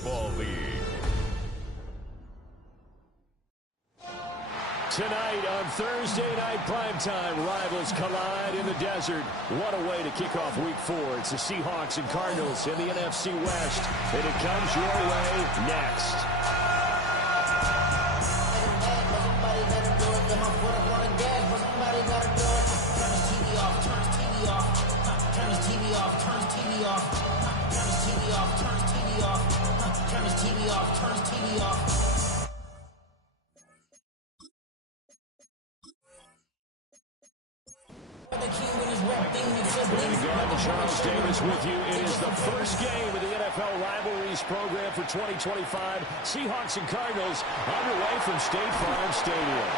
Football League. Tonight on Thursday Night Primetime, rivals collide in the desert. What a way to kick off Week 4. It's the Seahawks and Cardinals in the NFC West, and it comes your way next. Charles Davis with you. It is the first game of the NFL Rivalries program for 2025. Seahawks and Cardinals underway from State Farm Stadium.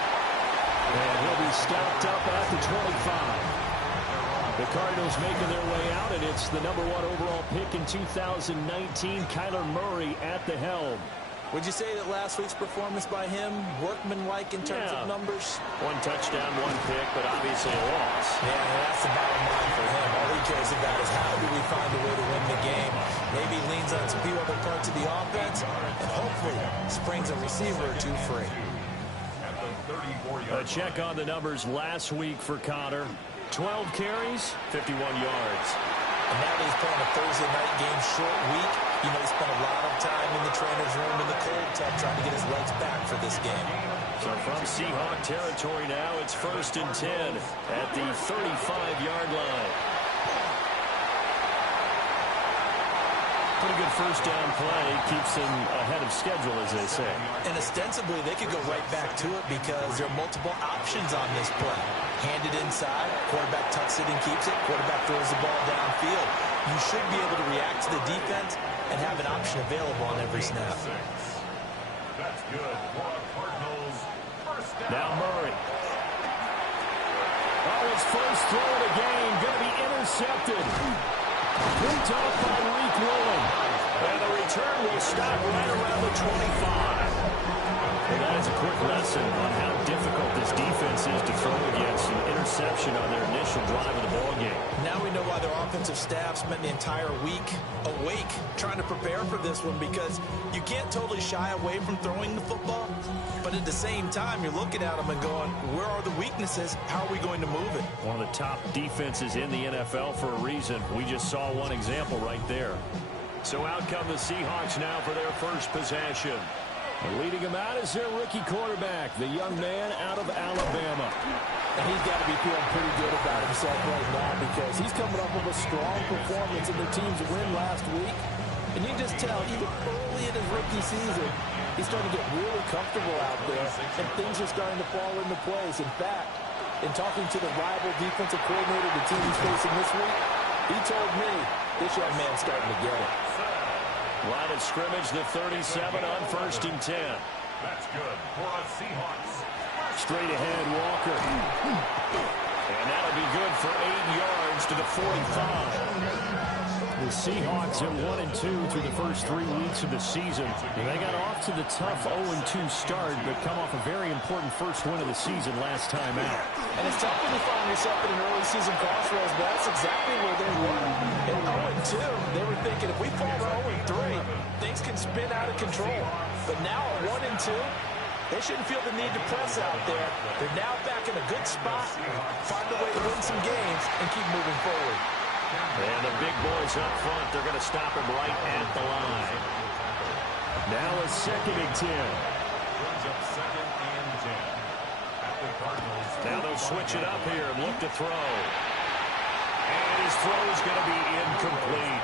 And he'll be stopped up at the 25. The Cardinals making their way out, and it's the #1 overall pick in 2019, Kyler Murray at the helm. Would you say that last week's performance by him, workmanlike in terms of numbers? 1 touchdown, 1 pick, but obviously a loss. Yeah, that's the bottom line for him. All he cares about is how do we find a way to win the game. Maybe leans on some few other parts of the offense, and hopefully springs a receiver or two free. A check on the numbers last week for Connor. 12 carries, 51 yards. And now that he's playing a Thursday night game short week, you know, he spent a lot of time in the trainer's room in the cold tub trying to get his legs back for this game. So from Seahawk territory now, it's 1st and 10 at the 35-yard line. Pretty good first down play. Keeps them ahead of schedule, as they say. And ostensibly, they could go right back to it because there are multiple options on this play. Hand it inside, quarterback tucks it and keeps it, quarterback throws the ball downfield. You should be able to react to the defense and have an option available on every snap. That's good. Now Murray. Oh, his first throw of the game. Going to be intercepted. Picked off by Reek Willen. And the return will stop right around the 25. And that is a quick lesson on how difficult this defense is to throw against. An interception on their initial drive of the ballgame. Now we know why their offensive staff spent the entire week awake trying to prepare for this one, because you can't totally shy away from throwing the football, but at the same time you're looking at them and going, where are the weaknesses? How are we going to move it? One of the top defenses in the NFL for a reason. We just saw one example right there. So out come the Seahawks now for their first possession. And leading him out is their rookie quarterback, the young man out of Alabama. And he's got to be feeling pretty good about himself right now, because he's coming up with a strong performance in their team's win last week. And you can just tell, even early in his rookie season, he's starting to get really comfortable out there, and things are starting to fall into place. In fact, in talking to the rival defensive coordinator the team he's facing this week, he told me this young man's starting to get it. Line of scrimmage, the 37 on 1st and 10. That's good for us Seahawks. Straight ahead, Walker. And that'll be good for 8 yards to the 45. The Seahawks are 1-2 through the first 3 weeks of the season. And they got off to the tough 0-2 start, but come off a very important first win of the season last time out. And it's tough when you find yourself in an early season crossroads, but that's exactly where they were. At 0-2, they were thinking, if we fall to 0-3, things can spin out of control. But now at 1-2, they shouldn't feel the need to press out there. They're now back in a good spot, find a way to win some games, and keep moving forward. And the big boys up front, they're going to stop him right at the line. Now a 2nd and 10. Now they'll switch it up here and look to throw. And his throw is going to be incomplete.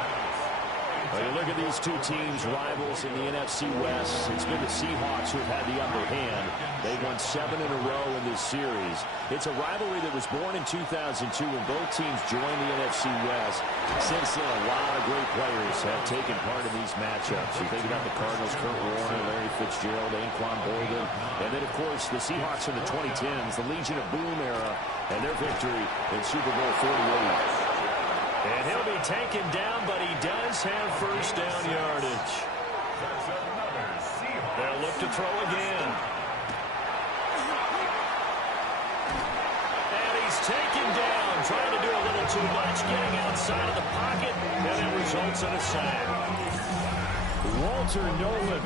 Well, you look at these two teams, rivals in the NFC West. It's been the Seahawks who have had the upper hand. They've won 7 in a row in this series. It's a rivalry that was born in 2002 when both teams joined the NFC West. Since then, a lot of great players have taken part in these matchups. You think about the Cardinals, Kurt Warner, Larry Fitzgerald, Anquan Boldin, and then, of course, the Seahawks in the 2010s, the Legion of Boom era, and their victory in Super Bowl 48. And he'll be taken down, but he does have first down yardage. They'll look to throw again. And he's taken down, trying to do a little too much, getting outside of the pocket, and it results in a sack. Walter Nolan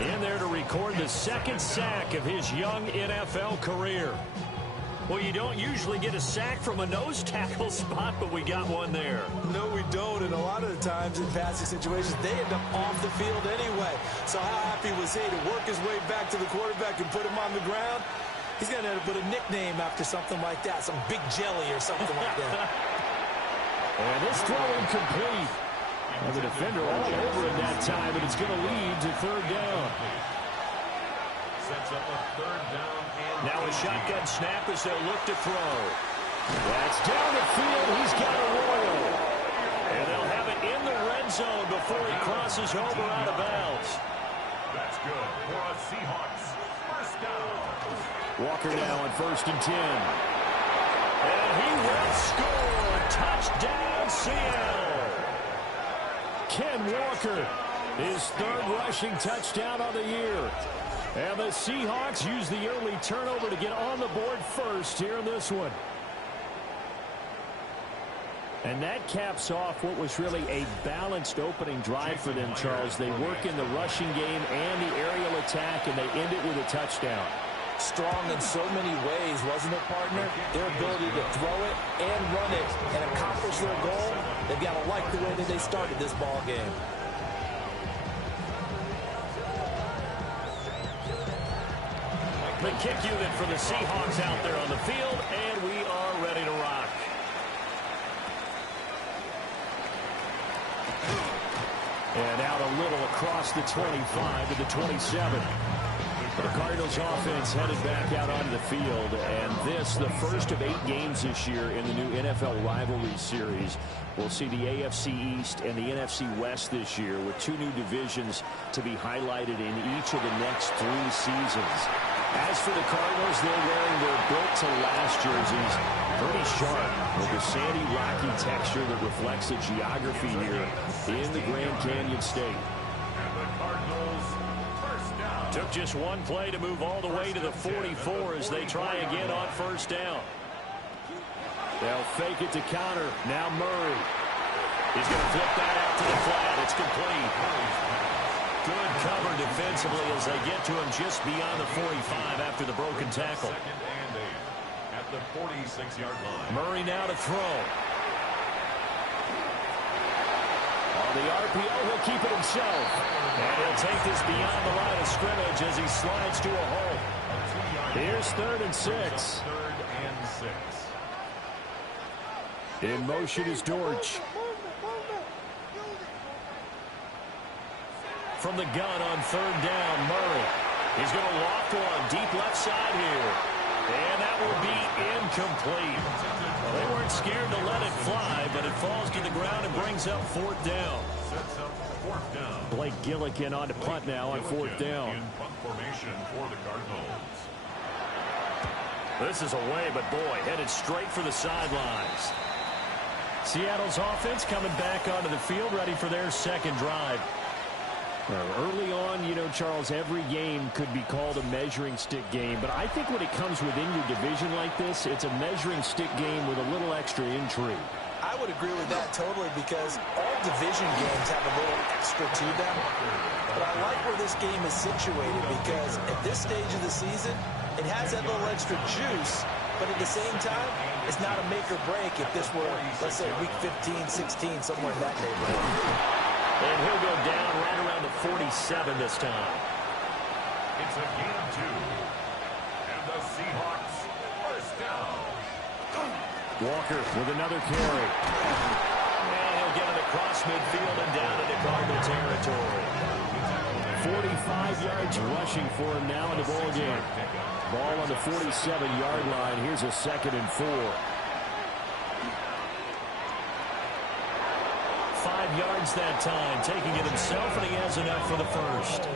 in there to record the second sack of his young NFL career. Well, you don't usually get a sack from a nose tackle spot, but we got one there. No, we don't, and a lot of the times in passing situations, they end up off the field anyway. So how happy was he to work his way back to the quarterback and put him on the ground? He's going to end up with a nickname after something like that, some big jelly or something like that. And this throw incomplete. And the defender all over it that time, and it's going to lead to third down. Sets up a third down. Now a shotgun snap as they'll look to throw. That's down the field. He's got a roll. And they'll have it in the red zone before he crosses over out of bounds. That's good for a Seahawks first down. Walker now on 1st and 10. And he will score. Touchdown, Seattle. Ken Walker, his third rushing touchdown of the year. And the Seahawks use the early turnover to get on the board first here in this one. And that caps off what was really a balanced opening drive for them, Charles. They work in the rushing game and the aerial attack, and they end it with a touchdown. Strong in so many ways, wasn't it, partner? Their ability to throw it and run it and accomplish their goal, they've got to like the way that they started this ball game. The kick unit for the Seahawks out there on the field, and we are ready to rock. And out a little across the 25 to the 27. The Cardinals offense headed back out onto the field, and this, the first of 8 games this year in the new NFL rivalry series. We'll see the AFC East and the NFC West this year with 2 new divisions to be highlighted in each of the next 3 seasons. As for the Cardinals, they're wearing their built-to-last jerseys, pretty sharp, with the sandy, rocky texture that reflects the geography here in the Grand Canyon State. And the Cardinals first down. Took just one play to move all the way to the 44 as they try again on first down. They'll fake it to counter. Now Murray. He's going to flip that out to the flat. It's complete. Good cover defensively as they get to him just beyond the 45 after the broken tackle. 2nd and 8 at the 46-yard line. Murray now to throw. On the RPO, he'll keep it himself. And he'll take this beyond the line of scrimmage as he slides to a hole. Here's 3rd and 6. 3rd and 6. In motion is Dortch. From the gun on 3rd down, Murray. He's going to loft one deep left side here. And that will be incomplete. Well, they weren't scared to let it fly, but it falls to the ground and brings up 4th down. Sets up 4th down. Blake Gillikin on to punt now on 4th down. In punt formation for the Cardinals. This is away, but boy, headed straight for the sidelines. Seattle's offense coming back onto the field, ready for their second drive. Early on, you know, Charles, every game could be called a measuring stick game. But I think when it comes within your division like this, it's a measuring stick game with a little extra intrigue. I would agree with that totally because all division games have a little extra to them. But I like where this game is situated because at this stage of the season, it has that little extra juice. But at the same time, it's not a make or break if this were, let's say, week 15, 16, somewhere in that neighborhood. And he'll go down right around the 47 this time. It's a gain of 2. And the Seahawks first down. Walker with another carry. And he'll get it across midfield and down into Cardinal territory. 45 yards rushing for him now in the ball game. Ball on the 47-yard line. Here's a 2nd and 4. 5 yards that time, taking it himself, and he has enough for the first.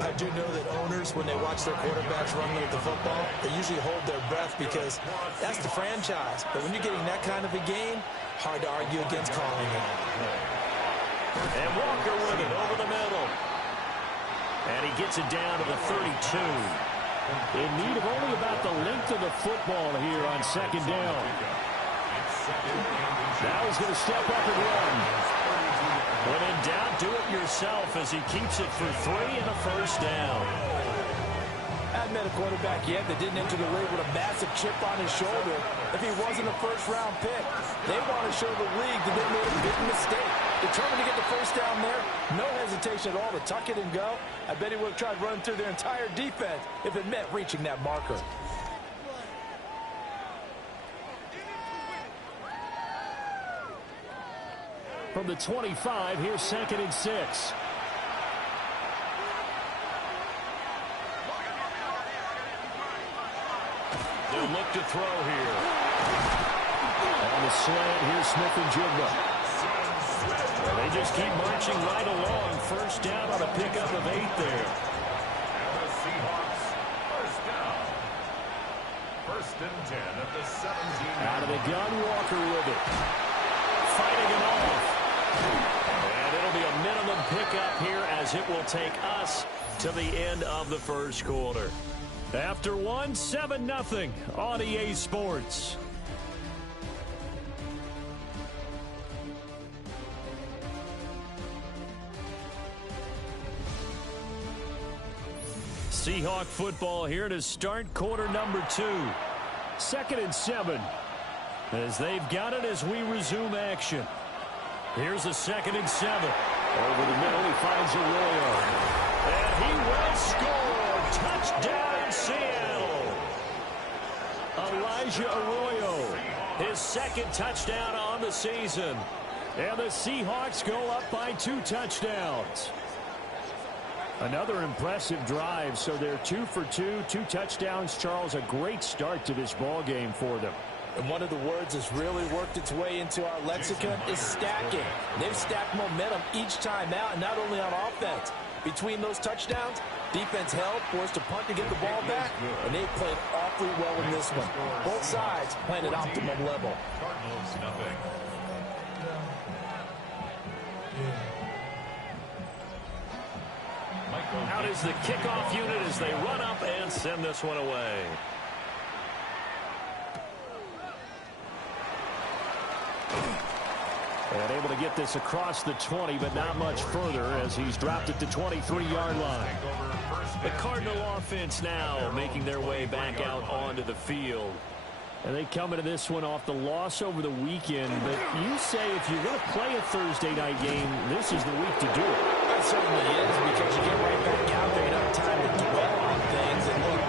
I do know that owners, when they watch their quarterbacks run with the football, they usually hold their breath because that's the franchise. But when you're getting that kind of a game, hard to argue against calling it. And Walker with it over the middle. And he gets it down to the 32. In need of only about the length of the football here on 2nd down. Now he's going to step up and run. When in doubt, do it yourself as he keeps it for 3 and a first down. Hadn't met a quarterback yet that didn't enter the league with a massive chip on his shoulder if he wasn't a first-round pick. They want to show the league that they made a big mistake. Determined to get the first down there, no hesitation at all to tuck it and go. I bet he would have tried running through their entire defense if it meant reaching that marker. From the 25, here's 2nd and 6. They'll look to throw here. On the slant, here's Smith and Jigba. Well, they just keep marching right along. First down on a pickup of 8 there. And the Seahawks, first down. 1st and 10 at the 17. Out of the gun, Walker with it. Fighting it off. And it'll be a minimum pickup here as it will take us to the end of the first quarter. After 1, 7-0 on EA Sports. Seahawk football here to start quarter number 2. 2nd and 7 as they've got it as we resume action. Here's a 2nd and 7. Over the middle, he finds Arroyo. And he will score. Touchdown, Seattle. Elijah Arroyo, his 2nd touchdown on the season. And the Seahawks go up by 2 touchdowns. Another impressive drive, so they're 2 for 2, 2 touchdowns. Charles, a great start to this ball game for them. And one of the words that's really worked its way into our lexicon is stacking. They've stacked momentum each time out, and not only on offense. Between those touchdowns, defense held, forced a punt to get the ball back, and they played awfully well in this one. Both sides playing at optimum level. Cardinals, nothing. Out is the kickoff unit as they run up and send this one away. And able to get this across the 20, but not much further as he's dropped it to 23-yard line. The Cardinal offense now making their way back out onto the field. And they come into this one off the loss over the weekend. But you say if you're going to play a Thursday night game, this is the week to do it. It certainly is, because you get right back out there. You don't have time to dwell on things. And look,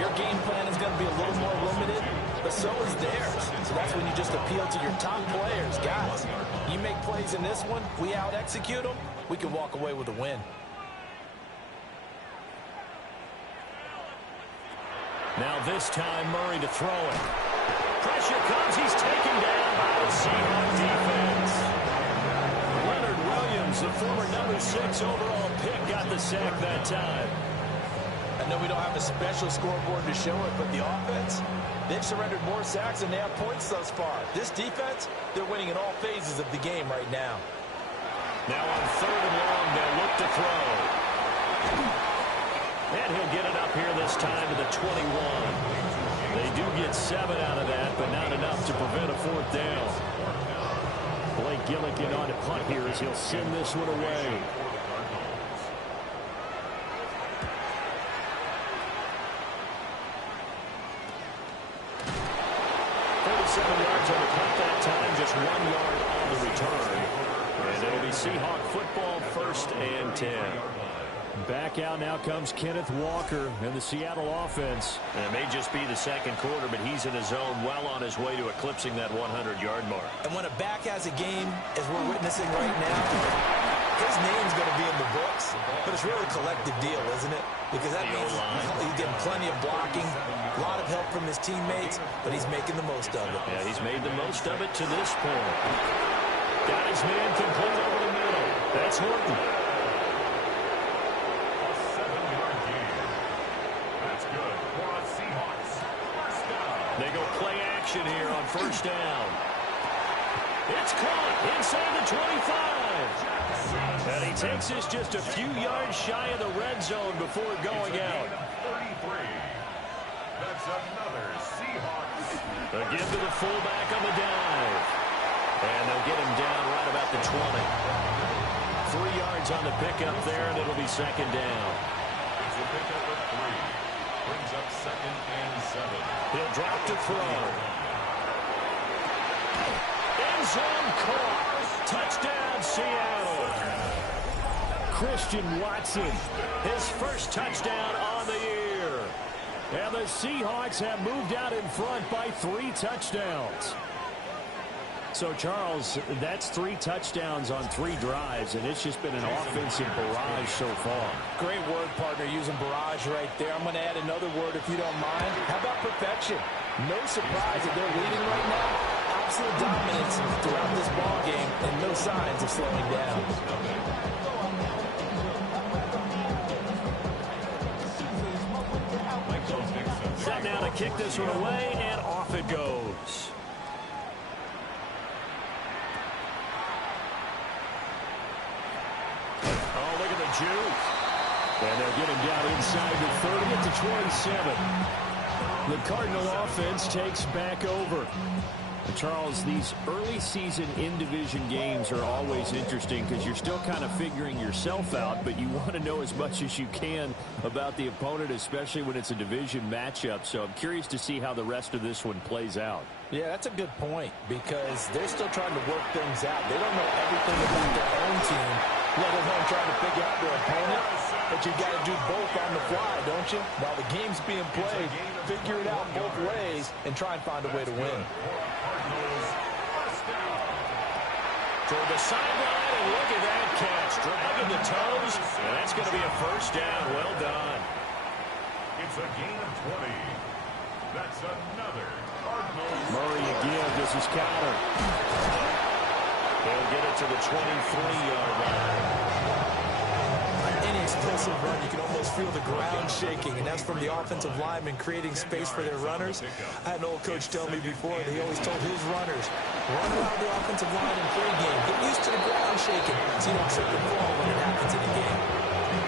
your game plan is going to be a little more limited, but so is theirs. So that's when you just appeal to your top players. Guys, you make plays in this one, we out-execute them, we can walk away with a win. Now this time, Murray to throw it. Pressure comes. He's taken down by the Seahawks defense. Leonard Williams, the former number 6 overall pick, got the sack that time. I know we don't have a special scoreboard to show it, but the offense, they've surrendered more sacks than they have points thus far. This defense, they're winning in all phases of the game right now. Now on 3rd and long, they'll look to throw. And he'll get it up here this time to the 21. They do get 7 out of that, but not enough to prevent a 4th down. Blake Gillikin on to punt here as he'll send this one away. Yards on the punt that time, just 1 yard on the return. And it'll be Seahawk football, 1st and 10. Back out now comes Kenneth Walker and the Seattle offense. And it may just be the 2nd quarter, but he's in his zone, well on his way to eclipsing that 100-yard mark. And when a back has a game, as we're witnessing right now, his name's going to be in the books, but it's really a collective deal, isn't it? Because that means he's getting plenty of blocking, a lot of help from his teammates, but he's making the most of it. Yeah, he's made the most of it to this point. Got his man complete over the middle. That's Horton. A 7-yard gain. That's good for the Seahawks. First down. They go play action here on 1st down. It's caught inside the 25. And he takes this just a few yards shy of the red zone before going out. 33. That's another Seahawks. Again to the fullback on the dive. And they'll get him down right about the 20. 3 yards on the pickup there, and it'll be second down. It's a pickup of 3. Brings up 2nd and 7. He'll drop to throw. End zone caught. Touchdown, Seattle. Christian Watson, his first touchdown on the year. And the Seahawks have moved out in front by 3 touchdowns. So, Charles, that's 3 touchdowns on 3 drives, and it's just been an offensive barrage so far. Great word, partner, using barrage right there. I'm going to add another word if you don't mind. How about perfection? No surprise that they're leading right now. Absolute dominance throughout this ball game, and no signs of slowing down. Set now to kick this one away, and off it goes. Oh, look at the juke. And they'll get him down inside the 30 at the 27. The Cardinal offense takes back over. Charles, these early season in-division games are always interesting because you're still kind of figuring yourself out, but you want to know as much as you can about the opponent, especially when it's a division matchup. So I'm curious to see how the rest of this one plays out. Yeah, that's a good point because they're still trying to work things out. They don't know everything about their own team, let alone trying to figure out their opponent. But you got to do both on the fly, don't you? While the game's being played, figure it out both ways and try and find a way to win. Toward the sideline, and look at that catch. Dragging the toes, and that's going to be a first down. Well done. It's a gain of 20. That's another Cardinals. Murray again. This is counter. They'll get it to the 23-yard line. Any explosive run, you can almost feel the ground shaking, and that's from the offensive linemen creating space for their runners. I had an old coach tell me before, that he always told his runners, run around the offensive line in pregame. Get used to the ground shaking so you don't trip and fall when it happens in a game.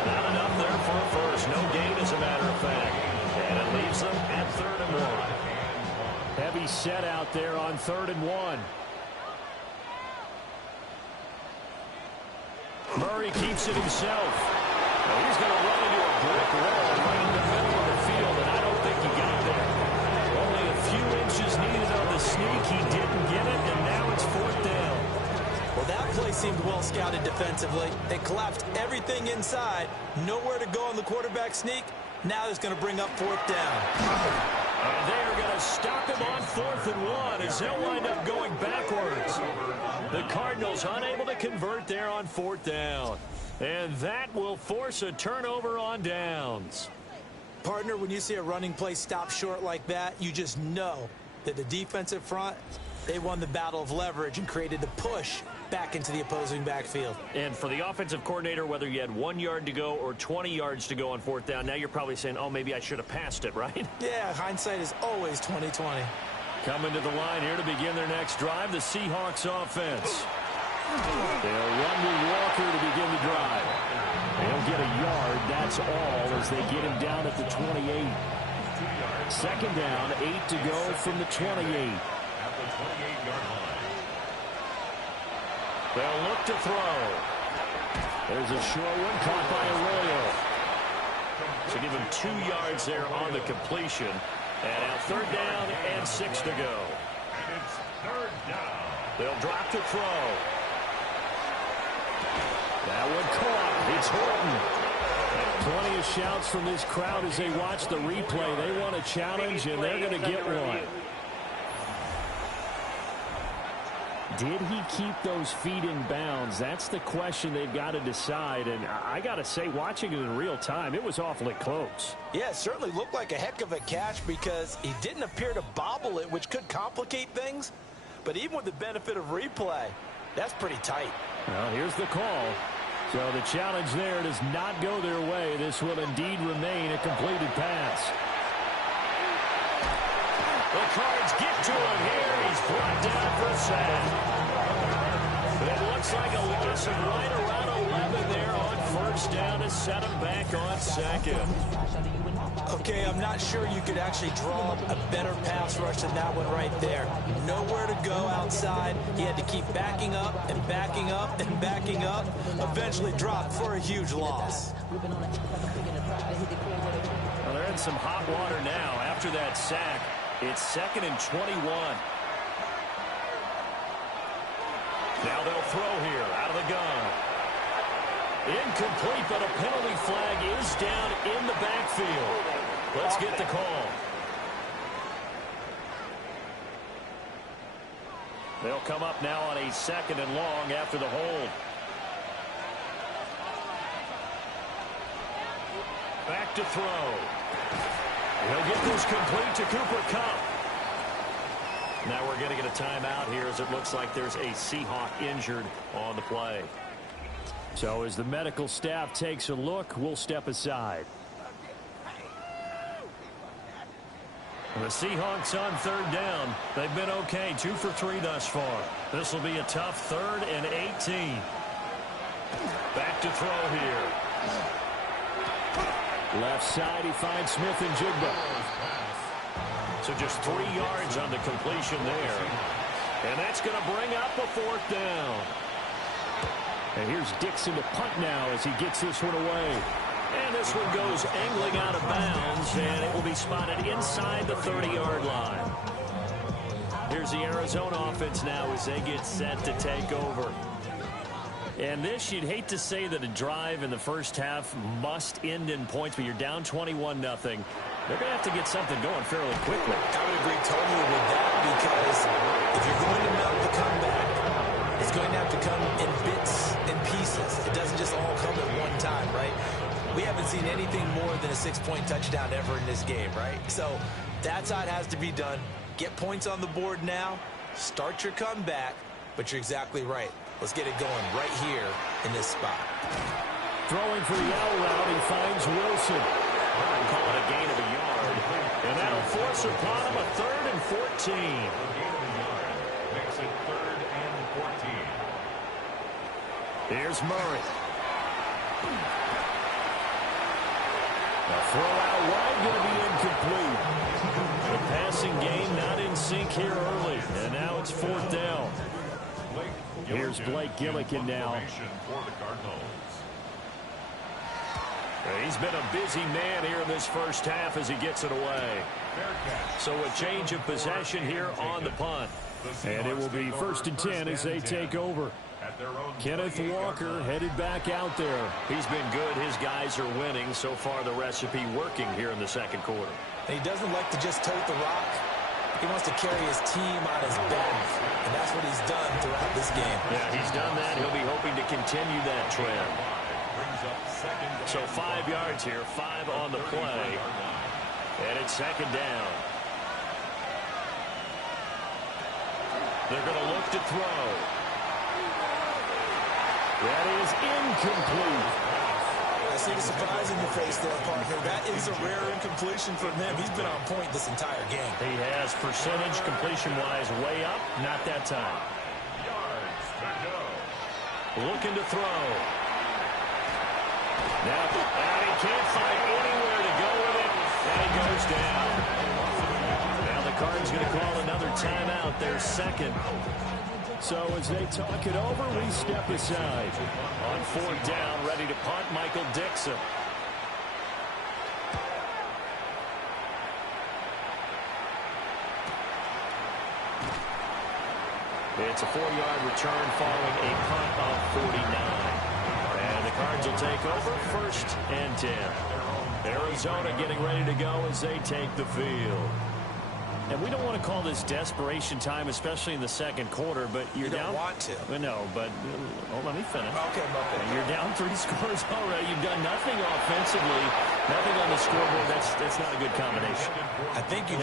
Not enough there for a first. No gain, as a matter of fact. And it leaves them at 3rd and 1. Heavy set out there on 3rd and 1. Murray keeps it himself. Well, he's going to run into a brick wall right in the middle of the field, and I don't think he got there. Only a few inches needed on the sneak. He didn't get it, and now it's 4th down. Well, that play seemed well scouted defensively. They collapsed everything inside. Nowhere to go on the quarterback sneak. Now it's going to bring up 4th down. And they are going to stop him on 4th and 1 as they'll wind up going backwards. The Cardinals unable to convert there on 4th down. And that will force a turnover on downs. Partner, when you see a running play stop short like that, you just know that the defensive front, they won the battle of leverage and created the push back into the opposing backfield. And for the offensive coordinator, whether you had 1 yard to go or 20 yards to go on 4th down, now you're probably saying, oh, maybe I should have passed it, right? Yeah, hindsight is always 20/20. Coming to the line here to begin their next drive, the Seahawks offense. They'll run with Walker to begin the drive. They'll get a yard, that's all, as they get him down at the 28. 2nd down, 8 to go from the 28. At the 28-yard line. They'll look to throw. There's a short one caught by Arroyo. So give him 2 yards there on the completion. And now 3rd down and 6 to go. And it's 3rd down. They'll drop to throw. That one caught. It's Horton. Plenty of shouts from this crowd as they watch the replay. They want a challenge, and they're going to get one. Did he keep those feet in bounds? That's the question they've got to decide. And I got to say, watching it in real time, it was awfully close. Yeah, it certainly looked like a heck of a catch because he didn't appear to bobble it, which could complicate things. But even with the benefit of replay, that's pretty tight. Well, here's the call. So the challenge there does not go their way. This will indeed remain a completed pass. The Cards get to him here. He's brought down for a sack. It looks like a loss of right around 11 there on 1st down to set him back on 2nd. Okay, I'm not sure you could actually draw up a better pass rush than that one right there. Nowhere to go outside. He had to keep backing up and backing up and backing up. Eventually dropped for a huge loss. Well, they're in some hot water now. After that sack, it's 2nd and 21. Now they'll throw here out of the gun. Incomplete, but a penalty flag is down in the backfield. Let's get the call. They'll come up now on a 2nd and long after the hold. Back to throw. He'll get this complete to Cooper Kupp. Now we're going to get a timeout here as it looks like there's a Seahawk injured on the play. So as the medical staff takes a look, we'll step aside. The Seahawks on 3rd down. They've been okay, 2 for 3 thus far. This will be a tough 3rd and 18. Back to throw here. Left side, he finds Smith and Jigba. So just 3 yards on the completion there. And that's going to bring up a 4th down. And here's Dixon to punt now as he gets this one away. And this one goes angling out of bounds, and it will be spotted inside the 30-yard line. Here's the Arizona offense now as they get set to take over. And this, you'd hate to say that a drive in the first half must end in points, but you're down 21-0. They're going to have to get something going fairly quickly. I would agree totally with that, because if you're going to mount the comeback, it's going to have to come in bits and pieces. It doesn't just all come at one time, right? We haven't seen anything more than a 6-point touchdown ever in this game, right? So that's how it has to be done. Get points on the board now. Start your comeback, but you're exactly right. Let's get it going right here in this spot. Throwing for the out route, he finds Wilson. Call it a gain of a yard. And that'll force upon him a 3rd and 14. Makes it 3rd and 14. Here's Murray. The throw out wide going to be incomplete. The passing game not in sync here early. And now it's 4th down. Here's Blake Gillikin now. He's been a busy man here in this first half as he gets it away. So a change of possession here on the punt. And it will be 1st and 10 as they take over. Kenneth Walker headed back out there. He's been good. His guys are winning. So far the recipe working here in the 2nd quarter. And he doesn't like to just tote the rock. He wants to carry his team on his back. And that's what he's done throughout this game. Yeah, he's done that. He'll be hoping to continue that trend. So 5 yards here, 5 on the play. And it's 2nd down. They're going to look to throw. That is incomplete. I see the surprise in your face there, partner. That is a rare incompletion from him. He's been on point this entire game. He has percentage completion-wise way up. Not that time. Yards to go. Looking to throw. Now, he can't find anywhere to go with it. And he goes down. Now the Card's going to call another timeout. Their 2nd. So as they talk it over, we step aside. On 4th down, ready to punt, Michael Dixon. It's a 4-yard return following a punt of 49. And the Cards will take over 1st and 10. Arizona getting ready to go as they take the field. And we don't want to call this desperation time, especially in the 2nd quarter, but you're down. You don't want to. No, but let me finish. Okay. You're down 3 scores already. You've done nothing offensively, nothing on the scoreboard. That's not a good combination. I think you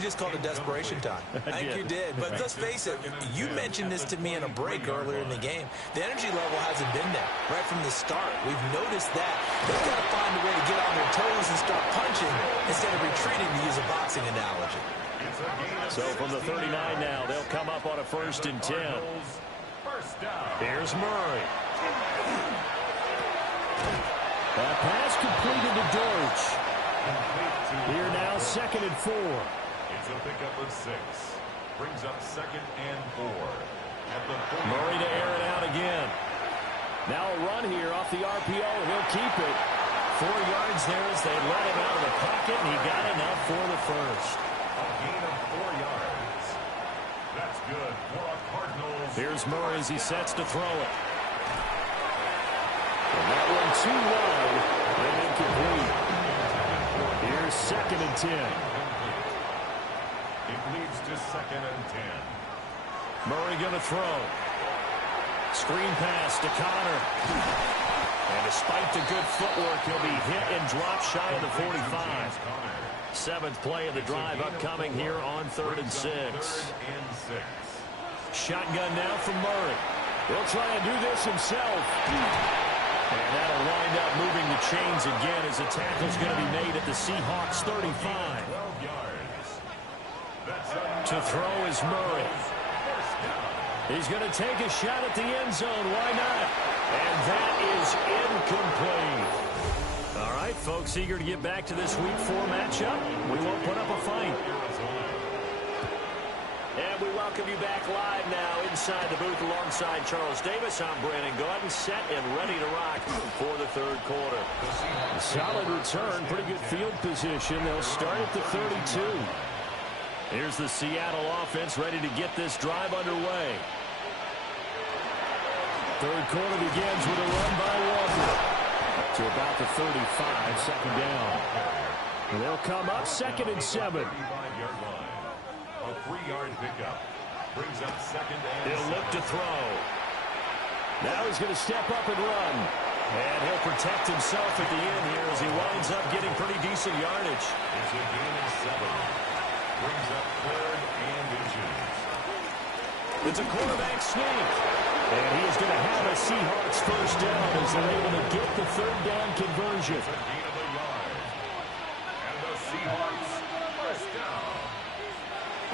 just called it desperation time. I think you did. But let's face it, you mentioned this to me in a break earlier in the game. The energy level hasn't been there right from the start. We've noticed that. They've got to find a way to get on their toes and start punching instead of retreating, to use a boxing analogy. So from the 39 now, they'll come up on a 1st and 10. Here's Murray. That pass completed to Dortch. Here now, 2nd and 4. It's a pickup of 6. Brings up 2nd and 4. Murray to air it out again. Now a run here off the RPO. He'll keep it. 4 yards there as they let him out of the pocket, and he got enough for the first. A gain of 4 yards. That's good for a Cardinals. Here's Murray as he sets to throw it. And that one too wide and incomplete. Here's 2nd and 10. It leads to 2nd and 10. Murray going to throw. Screen pass to Connor. And despite the good footwork, he'll be hit and dropped shy of the 45. 7th play of the drive upcoming here on 3rd and 6. Shotgun now from Murray. He'll try and do this himself. And that'll wind up moving the chains again as the tackle's going to be made at the Seahawks 35. To throw is Murray. He's going to take a shot at the end zone. Why not? And that is incomplete. All right, folks, eager to get back to this Week 4 matchup. We won't put up a fight. And we welcome you back live now inside the booth alongside Charles Davis. I'm Brandon Gaudin, set and ready to rock for the 3rd quarter. Solid return, pretty good field position. They'll start at the 32. Here's the Seattle offense ready to get this drive underway. 3rd quarter begins with a run by Walker. To about the 35, 2nd down. And they'll come up 2nd and 7. A 3-yard pickup. Brings up 2nd and 7. He'll look to throw. Now he's going to step up and run. And he'll protect himself at the end here as he winds up getting pretty decent yardage. It's a gain of 7. Brings up 3rd and inches. It's a quarterback sneak. And he is going to have a Seahawks 1st down as they're able to get the 3rd down conversion. It's a gain of a yard. And the Seahawks 1st down.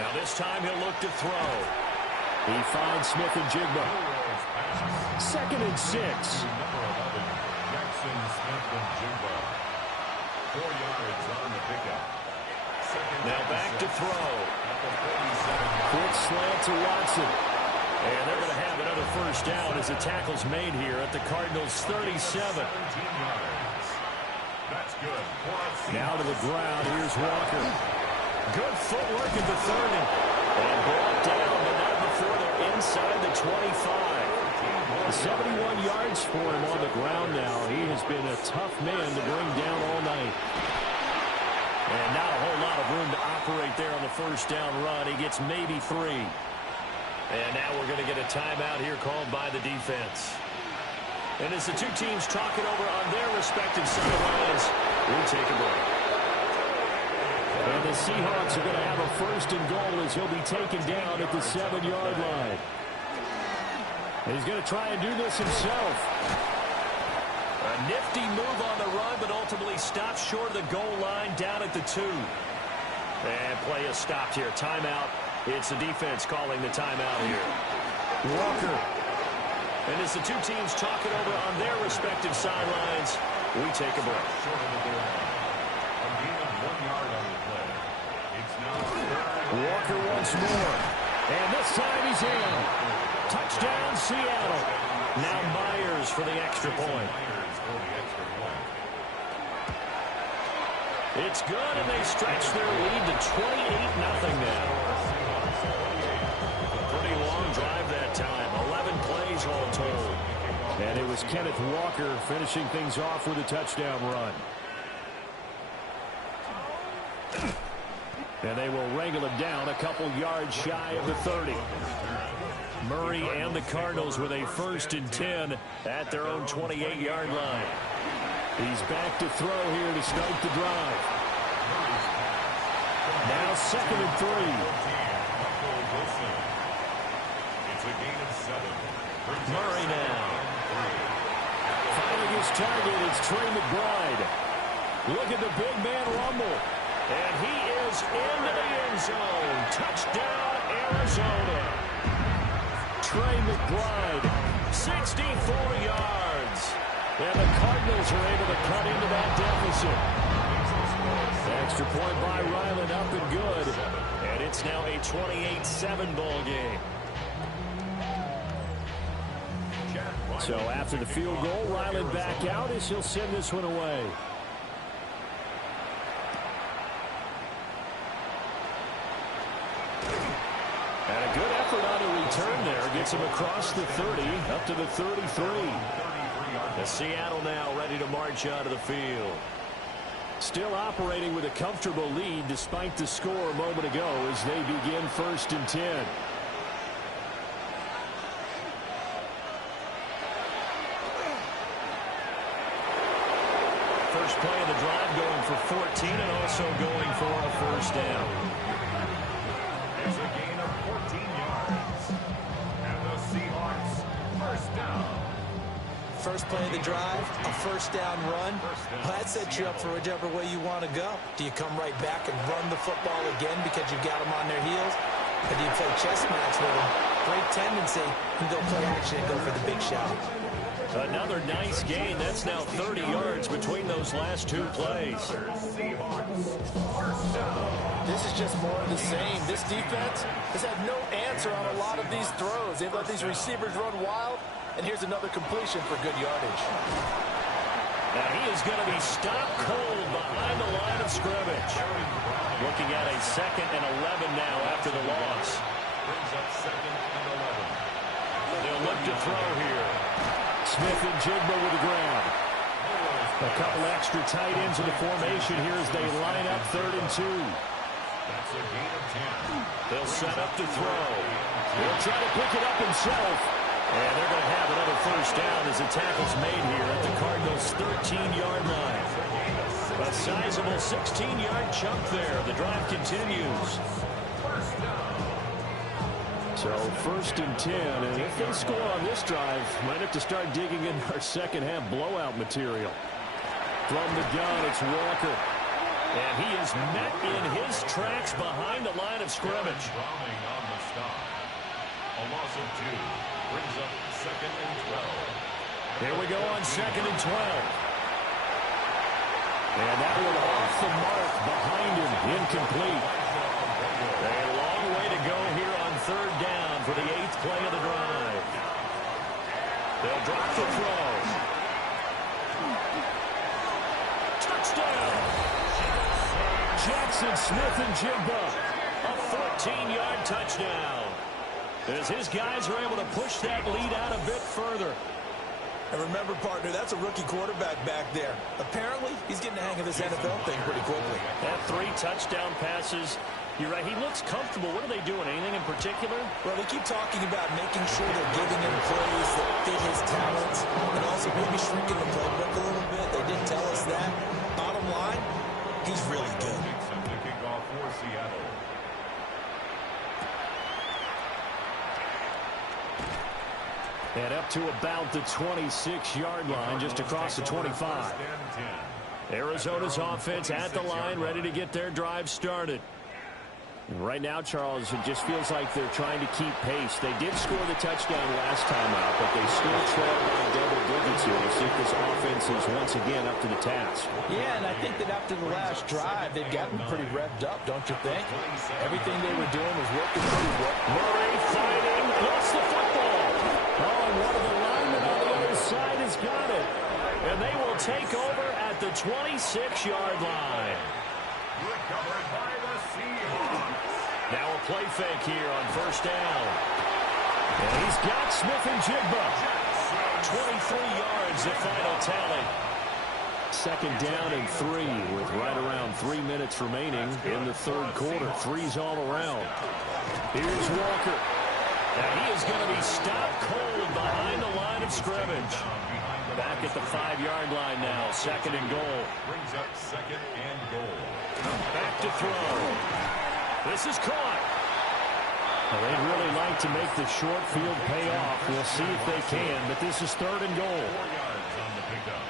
Now this time he'll look to throw. He finds Smith and Jigba. 2nd and 6. Number 11, Jackson Smith and Jigba. 4 yards on the pickup. Now back to throw. Quick slant to Watson. And they're going to have another 1st down as the tackle's made here at the Cardinals 37. That's good. Now to the ground. Here's Walker. Good footwork at the 30. And brought down, but not before they're inside the 25. 71 yards for him on the ground now. He has been a tough man to bring down all night. And not a whole lot of room to operate there on the 1st down run. He gets maybe 3. And now we're going to get a timeout here called by the defense. And as the two teams talk it over on their respective sidelines, we'll take a break. And the Seahawks are going to have a 1st and goal as he'll be taken down at the 7-yard line. And he's going to try and do this himself. A nifty move on the run, but ultimately stopped short of the goal line down at the 2. And play is stopped here. Timeout. It's the defense calling the timeout here. Walker. And as the two teams talk it over on their respective sidelines, we take a break. Walker once more. And this time he's in. Touchdown, Seattle. Now Myers for the extra point. It's good, and they stretch their lead to 28-0 now. Pretty long drive that time. 11 plays all told. And it was Kenneth Walker finishing things off with a touchdown run. And they will wrangle him down a couple yards shy of the 30. Murray and the Cardinals with a 1st and 10 at their own 28-yard line. He's back to throw here to start the drive. Now 2nd and 3. Murray now. Finding his target, it's Trey McBride. Look at the big man rumble. And he is into the end zone. Touchdown, Arizona. Trey McBride, 64 yards. And the Cardinals are able to cut into that deficit. Extra point by Ryland, up and good. And it's now a 28-7 ball game. So after the field goal, Ryland back out as he'll send this one away. And a good effort on the return there. Gets him across the 30, up to the 33. The Seattle now ready to march out of the field. Still operating with a comfortable lead despite the score a moment ago as they begin 1st and 10. First play of the drive going for 14 and also going for a first down. It's a gain of 14 yards. And the Seahawks, first down. First play of the drive, a first down run. Well, that sets you up for whichever way you want to go. Do you come right back and run the football again because you've got them on their heels? Or do you play chess match with them? Great tendency. You go play action and go for the big shot. Another nice gain. That's now 30 yards between those last two plays. This is just more of the same. This defense has had no answer on a lot of these throws. They've let these receivers run wild, and here's another completion for good yardage. Now he is going to be stopped cold behind the line of scrimmage. Looking at a 2nd and 11 now after the loss. Brings up 2nd and 11. They'll look to throw here. Smith and Jigba with the grab. A couple extra tight ends in the formation here as they line up 3rd and 2. That's a gain of 10. They'll set up to throw. He'll try to pick it up himself. And they're going to have another first down as the tackle's made here at the Cardinals' 13-yard line. A sizable 16-yard chunk there. The drive continues. So 1st and 10, and if they score on this drive, might have to start digging in our second-half blowout material. From the gun, it's Walker. And he is met in his tracks behind the line of scrimmage. Browning on the stop. A loss of 2. Brings up 2nd and 12. Here we go on 2nd and 12. And that one off the mark behind him, incomplete. A long way to go here on 3rd down for the 8th play of the drive. They'll drop the throw. Touchdown! Jackson Smith and Jigba. A 14-yard touchdown. As his guys are able to push that lead out a bit further. And remember, partner, that's a rookie quarterback back there. Apparently, he's getting the hang of this NFL thing pretty quickly. That 3 touchdown passes. You're right. He looks comfortable. What are they doing? Anything in particular? Well, they keep talking about making sure they're giving him plays that fit his talents and also maybe shrinking the playbook a little bit. They didn't tell us that. Bottom line, he's really good. Takes him to kick off for Seattle. And up to about the 26-yard line, just across the 25. Arizona's offense at the line, ready to get their drive started. Right now, Charles, it just feels like they're trying to keep pace. They did score the touchdown last time out, but they still trail by double digits here. We'll see if this offense is once again up to the task. Yeah, and I think that after the last drive, they've gotten pretty revved up, don't you think? Everything they were doing was working pretty well. Murray fighting, lost the football. Oh, and one of the linemen on the other side has got it. And they will take over at the 26-yard line. Recovered by the Seahawks. Now a play fake here on 1st down. And he's got Smith and Jigba. 23 yards, the final tally. 2nd down and 3 with right around 3 minutes remaining in the 3rd quarter. 3's all around. Here's Walker. And he is going to be stopped cold behind the line of scrimmage. Back at the 5-yard line now. 2nd and goal. Brings up 2nd and goal. Back to throw. This is caught. Well, they'd really like to make the short field pay off. We'll see if they can, but this is 3rd and goal. 4 yards on the pickup.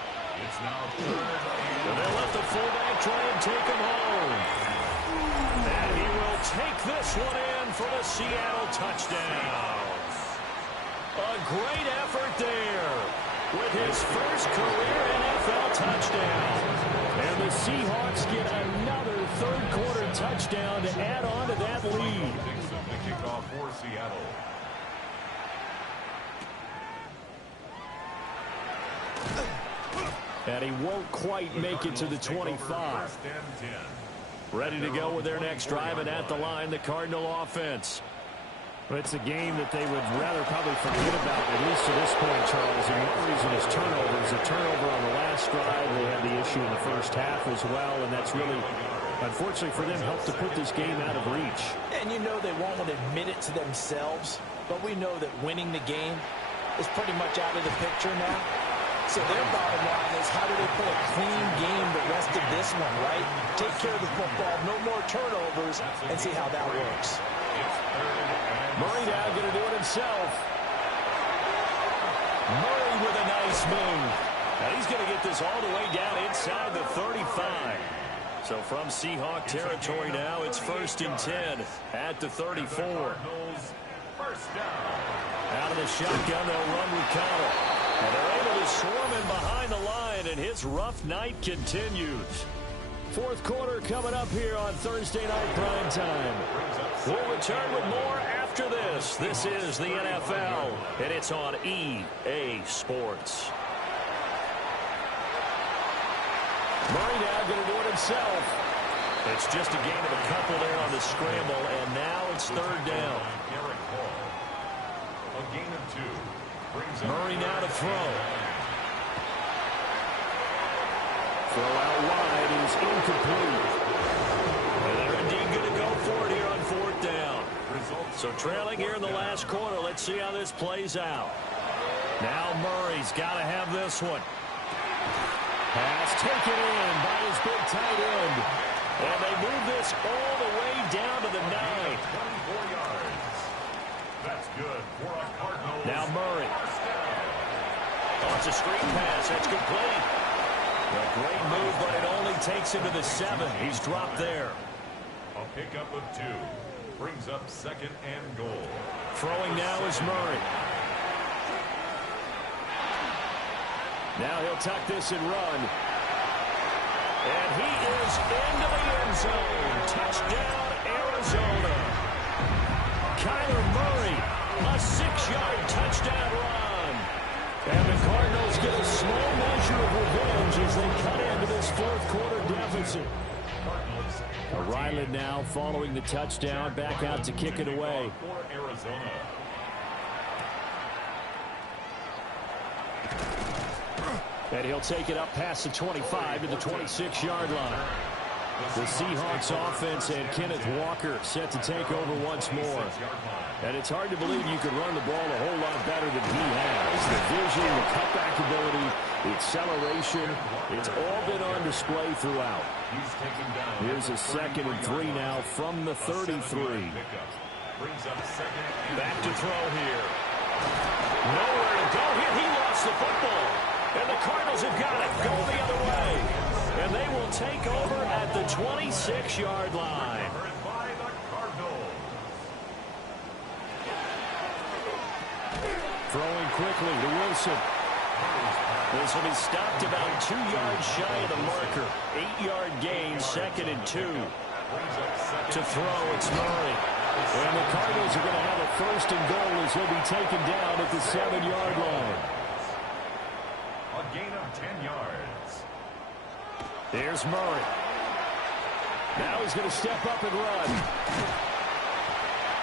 It's now 3rd So and they'll let the fullback try and take him home. And he will take this one in for the Seattle touchdown. A great effort there with his first career NFL touchdown. And the Seahawks get another third-quarter touchdown to add on to that lead. Takes up the kickoff for Seattle. And he won't quite make it to the 25. First and 10. Ready to go with their next drive, and at the line, the Cardinal offense. Well, it's a game that they would rather probably forget about, at least to this point, Charles. And one reason is turnovers. A turnover on the last drive. They had the issue in the first half as well, and that's really, unfortunately for them, helped to put this game out of reach. And you know they won't want to admit it to themselves, but we know that winning the game is pretty much out of the picture now. So their bottom line is, how do they play a clean game the rest of this one, right? Take care of the football, no more turnovers, and see how that works. Murray now going to do it himself. Murray with a nice move. Now he's going to get this all the way down inside the 35. So from Seahawk territory now, it's 1st and 10 at the 34. First down. Out of the shotgun, they'll run with Connor. And they're able to swarm him behind the line, and his rough night continues. Fourth quarter coming up here on Thursday Night Prime Time. We'll return with more after this. This is the NFL, and it's on EA Sports. Murray now going to do it himself. It's just a gain of a couple there on the scramble, and now it's third down. A gain of 2. Murray now to throw. Throw out wide is incomplete. And they're indeed going to go for it here on 4th down. So trailing here in the last quarter. Let's see how this plays out. Now Murray's got to have this one. Pass taken in by his big tight end. And they move this all the way down to the 9. 24 yards. That's good for a Cardinals. Now Murray. Oh, it's a screen pass. That's complete. A great move, but it only takes him to the 7. He's dropped there. A pickup of 2. Brings up 2nd and goal. Throwing now is Murray. Now he'll tuck this and run. And he is into the end zone. Touchdown, Arizona. Kyler Murray, a 6-yard touchdown run. And the Cardinals get a small measure of revenge as they cut into this fourth quarter deficit. Ryland now following the touchdown, back out to kick it away. For Arizona. And he'll take it up past the 25 to the 26-yard line. The Seahawks offense and Kenneth Walker set to take over once more. And it's hard to believe you could run the ball a whole lot better than he has. The vision, the cutback ability, the acceleration, it's all been on display throughout. Here's a 2nd and 3 now from the 33. Back to throw here. Nowhere to go here. He lost the football. And the Cardinals have got it. Go the other way. And they will take over at the 26-yard line. Throwing quickly to Wilson. This will be stopped about 2 yards shy of the marker. 8-yard gain, 2nd and 2. To throw, it's Murray. And the Cardinals are going to have a 1st and goal as he'll be taken down at the 7-yard line. A gain of 10 yards. There's Murray. Now he's going to step up and run.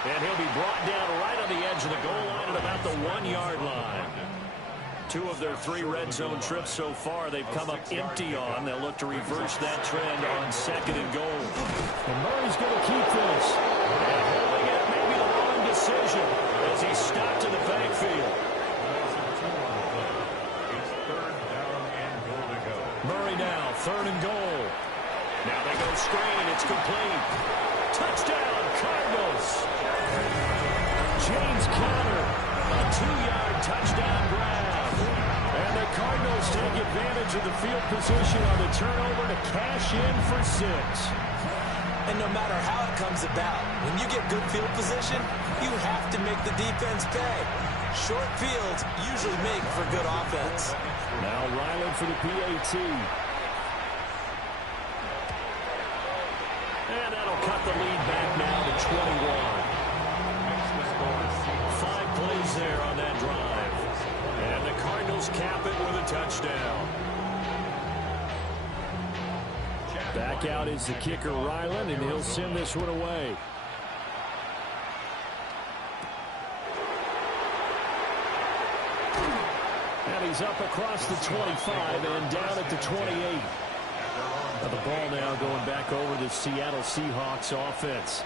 And he'll be brought down right on the edge of the goal line at about the 1-yard line. 2 of their 3 red zone trips so far they've come up empty on. They'll look to reverse that trend on 2nd and goal. And Murray's going to keep this. And holding it may be the wrong decision as he's stopped in the backfield. It's 3rd down and goal to go. Murray now, 3rd and goal. Now they go screen. It's complete. Touchdown, Cardinals. James Conner, a 2-yard touchdown grab. And the Cardinals take advantage of the field position on the turnover to cash in for 6. And no matter how it comes about, when you get good field position, you have to make the defense pay. Short fields usually make for good offense. Now Ryland for the PAT. the lead back now to 21. 5 plays there on that drive. And the Cardinals cap it with a touchdown. Back out is the kicker, Ryland, and he'll send this one away. And he's up across the 25 and down at the 28. The ball now going back over the Seattle Seahawks offense.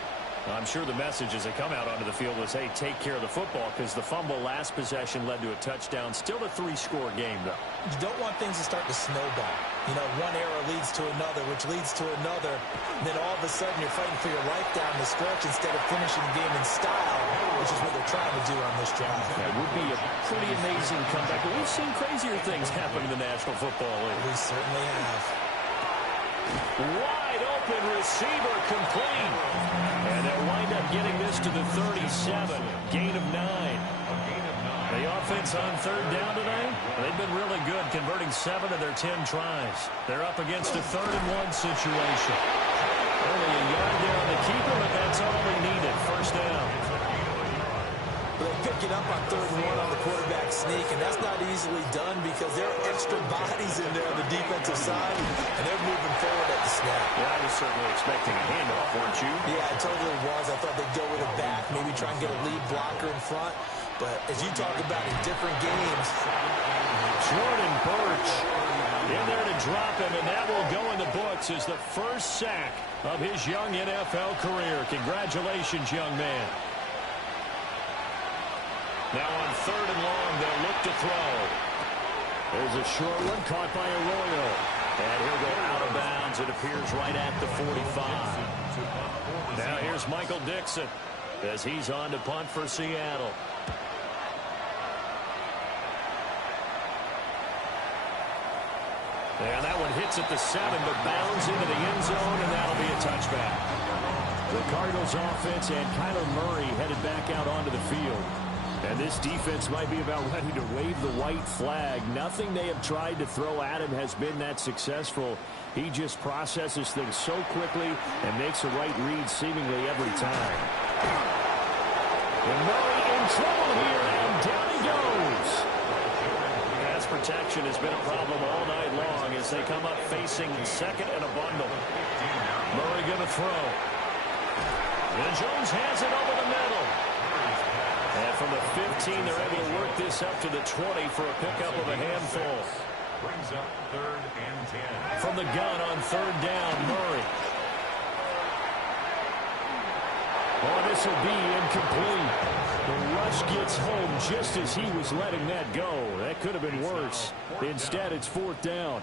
I'm sure the message as they come out onto the field was, hey, take care of the football, because the fumble last possession led to a touchdown. Still a 3-score game, though. You don't want things to start to snowball. You know, one error leads to another, which leads to another. And then all of a sudden you're fighting for your life down the stretch instead of finishing the game in style, which is what they're trying to do on this drive. That would be a pretty amazing comeback. But we've seen crazier things happen in the National Football League. We certainly have. Wide open receiver complete. And they'll wind up getting this to the 37. Gain of 9. The offense on third down tonight, they've been really good, converting 7 of their 10 tries. They're up against a 3rd-and-1 situation. Only a yard there on the keeper, but that's all they needed. First down. They pick it up on 3rd and 1 on the quarterback sneak, and that's not easily done because there are extra bodies in there on the defensive side, and they're moving forward at the snap. Yeah, I was certainly expecting a handoff, weren't you? Yeah, I totally was. I thought they'd go with it back, maybe try and get a lead blocker in front. But as you talk about in different games, Jordan Birch in there to drop him, and that will go in the books as the first sack of his young NFL career. Congratulations, young man. Now on 3rd and long, they'll look to throw. There's a short one caught by Arroyo. And he'll go out of bounds. It appears right at the 45. Now here's Michael Dixon as he's on to punt for Seattle. And that one hits at the 7, but bounds into the end zone, and that'll be a touchback. The Cardinals offense and Kyler Murray headed back out onto the field. And this defense might be about ready to wave the white flag. Nothing they have tried to throw at him has been that successful. He just processes things so quickly and makes the right read seemingly every time. And Murray in trouble here, and down he goes. Pass protection has been a problem all night long as they come up facing 2nd and a bundle. Murray going to throw. And Jones has it over the middle. And from the 15, they're able to work this up to the 20 for a pickup of a handful. Brings up 3rd and 10. From the gun on 3rd down, Murray. Oh, this will be incomplete. The rush gets home just as he was letting that go. That could have been worse. Instead, it's 4th down.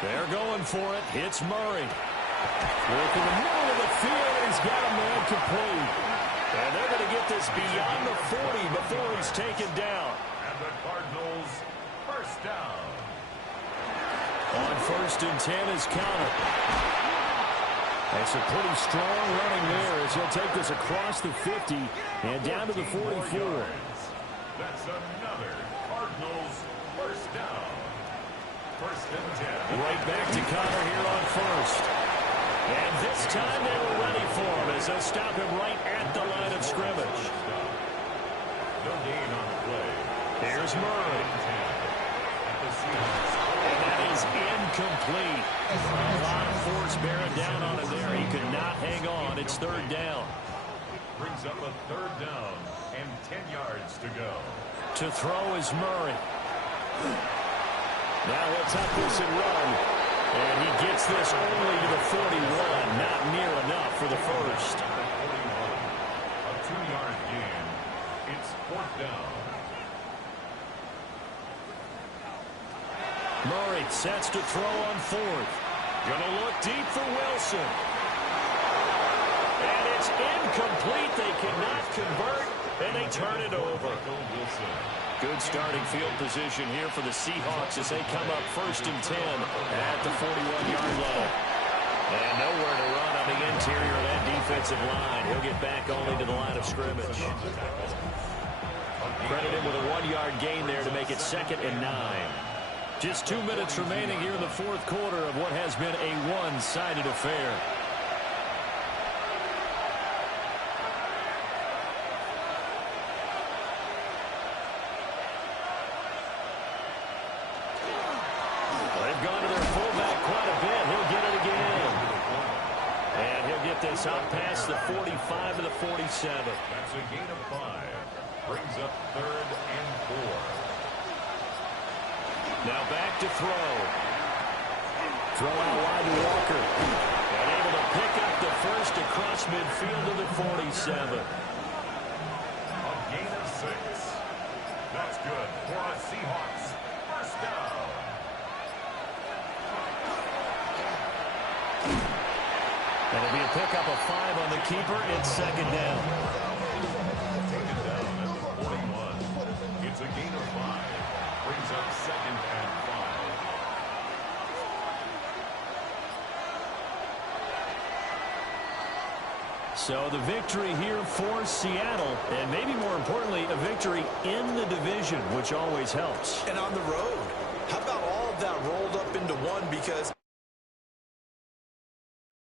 They're going for it. Hits Murray. Work in the middle of the field, and he's got a man complete. And they're going to get this beyond the 40 before he's taken down. And the Cardinals first down. On 1st and 10 is counted. That's a pretty strong running there as he'll take this across the 50 and down to the 44. That's another Cardinals first down. 1st and 10. Right back to Connor here on 1st. And this time they were ready for him as they'll stop him right at the line of scrimmage. No gain on the play. Here's Murray. And that is incomplete. A lot of force bearing down on him there. He could not hang on. It's 3rd down. Brings up a 3rd down and 10 yards to go. To throw is Murray. Now he'll tuck this and run. And he gets this only to the 41. Not near enough for the first. A 2-yard gain. It's 4th down. Murray sets to throw on 4th. Gonna look deep for Wilson. And it's incomplete. They cannot convert, and they turn it over. Good starting field position here for the Seahawks as they come up 1st and 10 at the 41-yard line. And nowhere to run on the interior of that defensive line. He'll get back only to the line of scrimmage. Credit him with a 1-yard gain there to make it 2nd and 9. Just 2 minutes remaining here in the 4th quarter of what has been a one-sided affair. this out past the 45 to the 47. That's a gain of 5. Brings up 3rd and 4. Now back to throw. Throw out wide to Walker. And able to pick up the first across midfield to the 47. A gain of 6. That's good for the Seahawks. First down. That'll be a pickup of 5 on the keeper. It's 2nd down. Taken down at the 41. It's a gain of 5. Brings up 2nd and 5. So the victory here for Seattle, and maybe more importantly, a victory in the division, which always helps. And on the road, how about all of that rolled up into one? Because